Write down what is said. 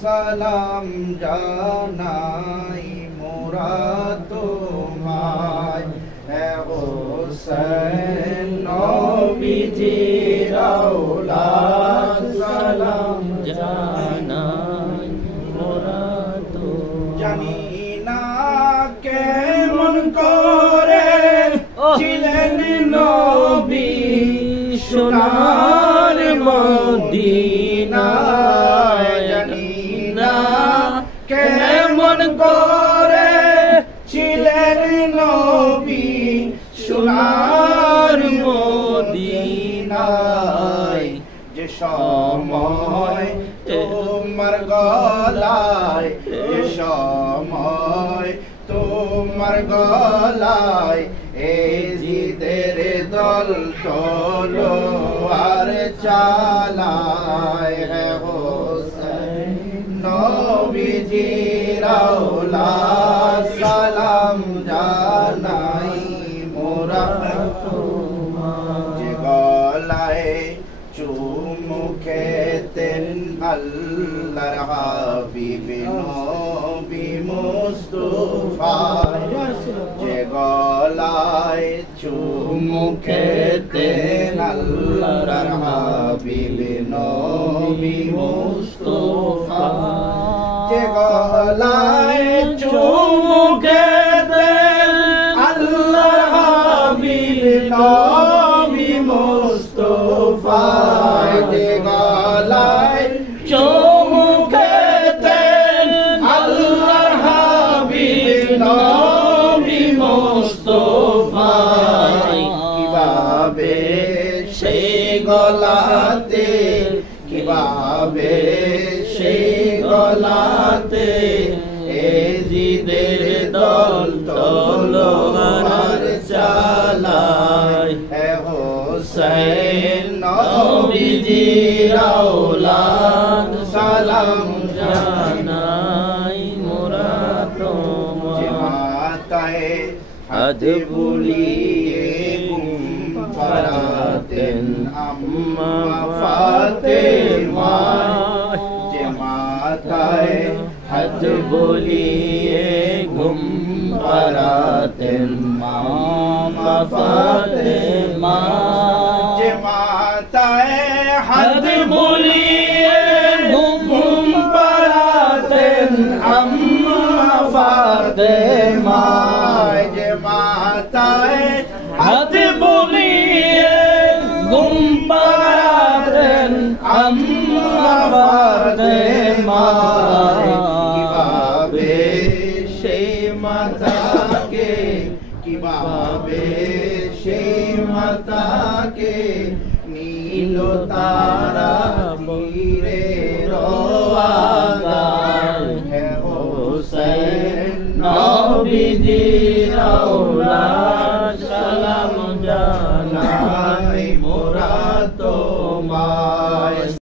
সালাম জানাই মোরা তোমায় হে হোসেন নবীজির আওলাদ সালাম জানাই মোরা তো জানি না কেমন করে ছিলেন নবী সোনার মদিনা কেমন করে ছিলেন নবী সোনার মদিনায় যে সময় তোমার গলায় যে সময় তোমার গলায় এই জিদের দল তলোয়ার চালায় হে হোসেন নবীজির আওলাদ সালাম জানাই মোরা তোমায় যে গলায় চুমু খেতেন আল্লাহর হাবিব নবী মুস্তাফা যে গলায় চুমু খেতেন আল্লাহর হাবিব নবী মুস্তাফা যে গলায় চুমু খেতেন আল্লাহর হাবিব নবী মুস্তাফা যে গলায় চুমু খেতেন আল্লাহর হাবিব নবী মুস্তাফা কিভাবে সেই গলাতে কিভাবে সেই গলাতে এই জিদের দল তলোয়ার চালায় হে হোসেন নবীজির আওলাদ সালাম জানাই মোরা তোমায় মাতায়ে হাত বুলিয়ে ঘুম পাড়াতেন আম্মা ফাতেমা যে মাতায়ে হাত বুলিয়ে ঘুম পাড়াতেন আম্মা ফাতেমা যে মাতায়ে হাত বুলিয়ে ঘুম পাড়াতেন আম্মা ফাতেমা যে মাতায়ে হাত বুলিয়ে ঘুম পাড়াতেন আম্মা ফাতেমা কিভাবে সেই মাতাকে কিভাবে সেই মাতাকে নীল তারা তীরে